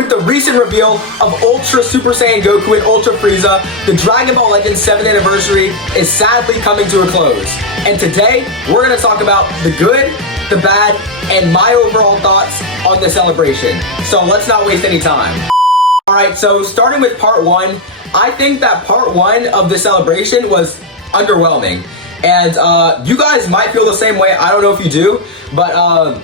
With the recent reveal of Ultra Super Saiyan Goku and Ultra Frieza, the Dragon Ball Legends 7th anniversary is sadly coming to a close. And today, we're going to talk about the good, the bad, and my overall thoughts on the celebration. So let's not waste any time. Alright, so starting with part 1, I think that part 1 of the celebration was underwhelming. And you guys might feel the same way, I don't know if you do, but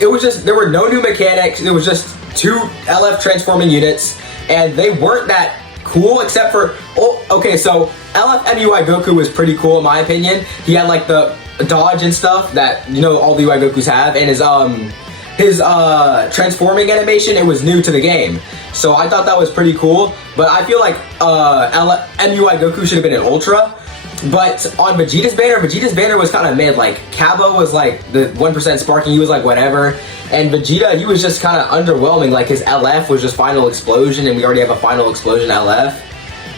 it was just, there were no new mechanics, it was just 2 LF transforming units, and they weren't that cool except for, oh, okay, so LF MUI Goku was pretty cool in my opinion. He had like the dodge and stuff that, you know, all the UI Gokus have, and his transforming animation, it was new to the game. So I thought that was pretty cool, but I feel like MUI Goku should have been an Ultra. But on Vegeta's banner was kind of mid. Like, Cabba was like the 1% sparking, he was like whatever. And Vegeta, he was just kind of underwhelming. Like, his LF was just Final Explosion, and we already have a Final Explosion LF.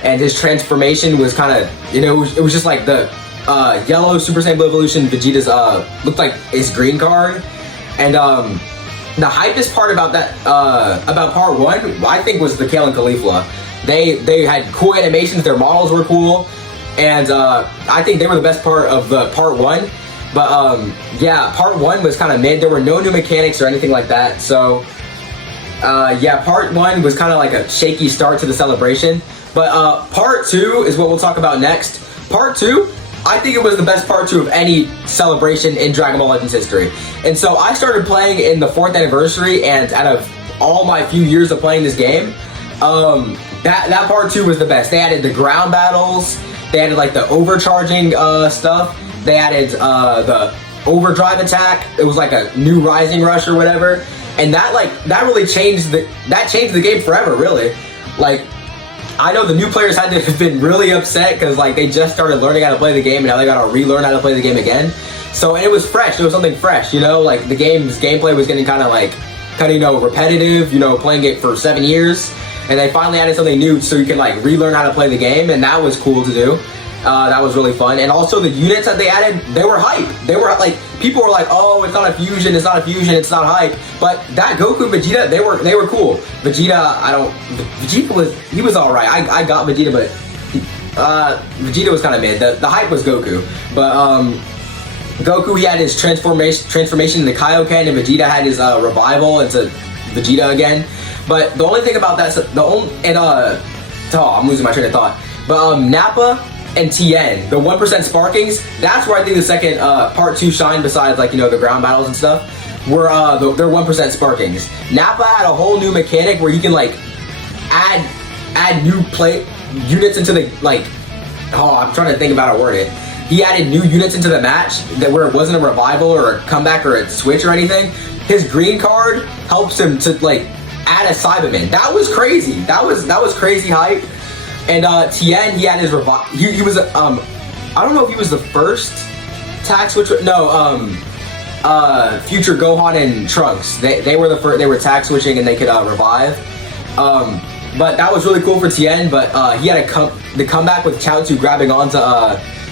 And his transformation was kind of, you know, it was just like the yellow Super Saiyan Blue Evolution. Vegeta's looked like his green card. And the hypest part about that, about part 1, I think, was the Kale and Caulifla. They had cool animations, their models were cool. And I think they were the best part of the part 1. But yeah, part 1 was kind of mid. There were no new mechanics or anything like that. So yeah, part 1 was kind of like a shaky start to the celebration. But part 2 is what we'll talk about next. Part 2, I think it was the best part 2 of any celebration in Dragon Ball Legends history. And so I started playing in the 4th anniversary, and out of all my few years of playing this game, that part 2 was the best. They added the ground battles. They added like the overcharging stuff. They added the overdrive attack. It was like a new rising rush or whatever. And that really changed the game forever, really. Like, I know the new players had to have been really upset because like they just started learning how to play the game and now they gotta relearn how to play the game again. So, and it was fresh. It was something fresh, you know. Like, the game's gameplay was getting kind of you know, repetitive. You know, playing it for 7 years. And they finally added something new so you can like relearn how to play the game, and that was cool to do. That was really fun. And also the units that they added, they were hype. They were like, people were like, oh, it's not a fusion, it's not a fusion, it's not hype. But that Goku and Vegeta, they were cool. Vegeta, he was alright. I got Vegeta, but Vegeta was kind of mid. The hype was Goku. But Goku, he had his transformation into Kaioken, and Vegeta had his revival into Vegeta again. But the only thing about that, I'm losing my train of thought. But Nappa and Tien, the 1% sparkings, that's where I think the second part 2 shined. Besides, like, you know, the ground battles and stuff, were their 1% sparkings. Nappa had a whole new mechanic where you can like add new play units into the I'm trying to think about how to word it. He added new units into the match that where it wasn't a revival or a comeback or a switch or anything. His green card helps him to like add a Cyberman. That was crazy. That was crazy hype. And Tien, he had his he was I don't know if he was the first tag switch. No, Future Gohan and Trunks. They were the first. They were tag switching and they could revive. But that was really cool for Tien. But he had the comeback with Chaozu grabbing onto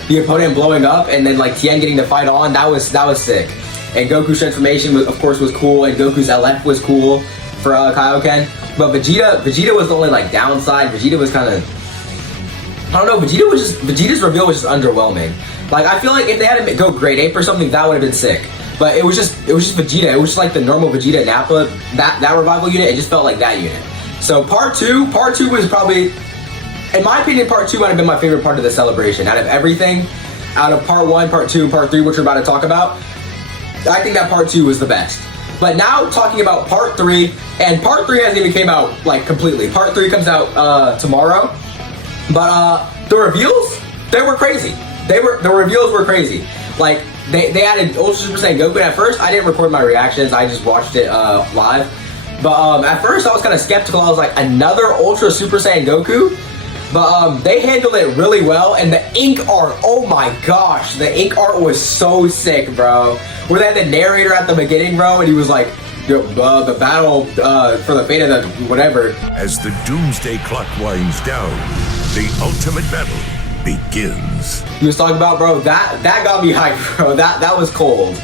the opponent and blowing up, and then like Tien getting to fight on. That was sick. And Goku's transformation was, of course, was cool, and Goku's LF was cool for Kaioken. But Vegeta was the only like downside. Vegeta was kind of, I don't know, Vegeta's reveal was just underwhelming. Like, I feel like if they had him go grade 8 or something, that would have been sick. But it was just Vegeta. It was just like the normal Vegeta Nappa, that revival unit. It just felt like that unit. So part 2 was probably, in my opinion, part 2 might have been my favorite part of the celebration. Out of everything, out of part 1, part 2, and part 3, which we're about to talk about, I think that part 2 was the best. But now talking about part 3, and part 3 hasn't even came out like completely. Part 3 comes out tomorrow. But the reveals, they were crazy. The reveals were crazy. Like, they added Ultra Super Saiyan Goku, and at first I didn't record my reactions, I just watched it live. But at first I was kind of skeptical. I was like, another Ultra Super Saiyan Goku? But they handled it really well, and the ink art, oh my gosh, the ink art was so sick, bro. Where they had the narrator at the beginning, bro, and he was like, the battle for the fate of the whatever. As the doomsday clock winds down, the ultimate battle begins. He was talking about, bro, that got me hyped, bro. That was cold.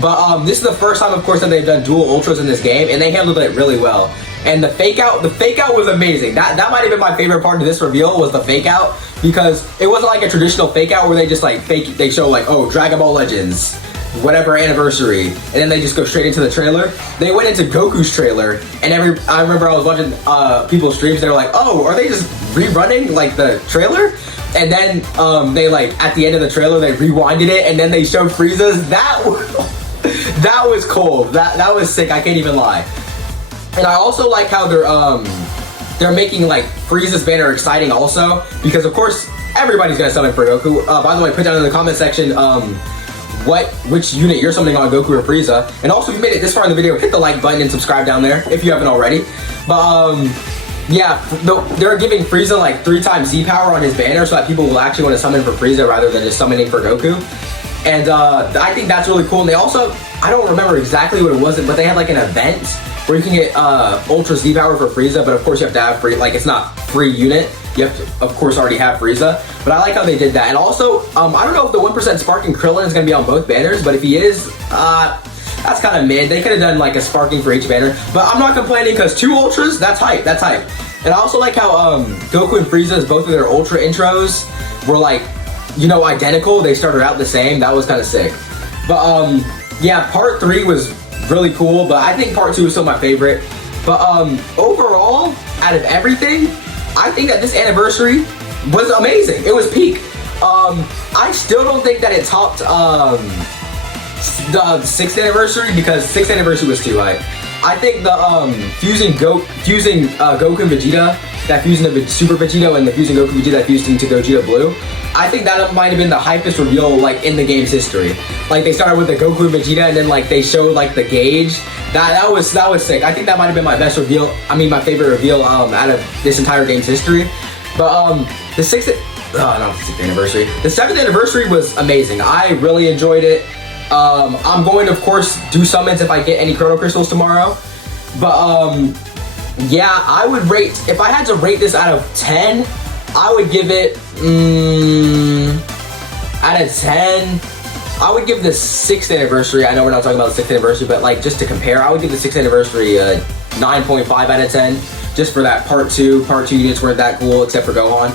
But this is the first time, of course, that they've done dual ultras in this game, and they handled it really well. And the fake out was amazing. That might have been my favorite part of this reveal, was the fake out, because it wasn't like a traditional fake out where they just like they show like, oh, Dragon Ball Legends, whatever anniversary, and then they just go straight into the trailer. They went into Goku's trailer, and I remember I was watching people's streams, they were like, oh, are they just rerunning like the trailer? And then they like at the end of the trailer they rewinded it, and then they showed Frieza's. That was cold. That was sick. I can't even lie. And I also like how they're making like Frieza's banner exciting also, because of course everybody's gonna summon for Goku. By the way, put down in the comment section which unit you're summoning on Goku or Frieza. And also, if you made it this far in the video, hit the like button and subscribe down there if you haven't already. But yeah, they're giving Frieza like 3 times Z power on his banner so that people will actually want to summon for Frieza rather than just summoning for Goku. And I think that's really cool. And they also, I don't remember exactly what it was, but they had like an event where you can get Ultra Z power for Frieza, but of course you have to have free, like it's not free unit. You have to, of course, already have Frieza. But I like how they did that. And also, I don't know if the 1% Sparking Krillin is going to be on both banners, but if he is, that's kind of mid. They could have done like a Sparking for each banner. But I'm not complaining because 2 Ultras, that's hype, that's hype. And I also like how Goku and Frieza's, both of their Ultra intros were like, you know, identical. They started out the same. That was kind of sick. But yeah, part 3 was really cool, but I think part 2 is still my favorite. But overall, out of everything, I think that this anniversary was amazing. It was peak. I still don't think that it topped the 6th anniversary, because 6th anniversary was too high. I think the fusing Goku and Vegeta, that fusing the Super Vegeta and the fusing Goku Vegeta that fused into Gogeta Blue, I think that might have been the hypest reveal like in the game's history. Like they started with the Goku and Vegeta, and then like they showed like the gauge. That was sick. I think that might have been my best reveal. I mean, my favorite reveal out of this entire game's history. But the 6th, not the 6th anniversary. The 7th anniversary was amazing. I really enjoyed it. I'm going to, of course, do summons if I get any Chrono Crystals tomorrow. But yeah, I would rate, if I had to rate this out of 10, I would give it out of 10. I would give the 6th anniversary, I know we're not talking about the 6th anniversary, but like just to compare, I would give the 6th anniversary a 9.5 out of 10, just for that part 2 units weren't that cool except for Gohan.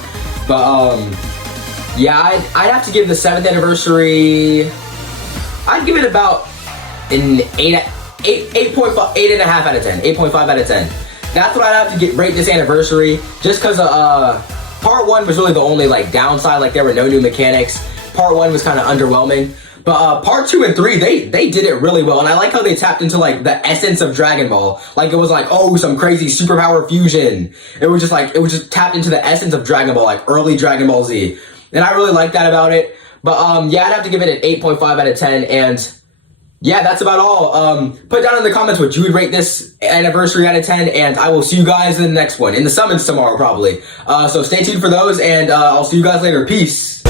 But yeah, I'd have to give the 7th anniversary, I'd give it about an 8.5 out of 10, 8.5 out of 10. That's what I'd have to rate this anniversary, just because part 1 was really the only like downside, like there were no new mechanics. Part 1 was kind of underwhelming. But part 2 and 3, they did it really well. And I like how they tapped into like the essence of Dragon Ball. Like it was like, oh, some crazy superpower fusion. It was just tapped into the essence of Dragon Ball, like early Dragon Ball Z. And I really like that about it. But yeah, I'd have to give it an 8.5 out of 10. And yeah, that's about all. Put down in the comments what you would rate this anniversary out of 10. And I will see you guys in the next one. In the summons tomorrow, probably. So stay tuned for those. And I'll see you guys later. Peace.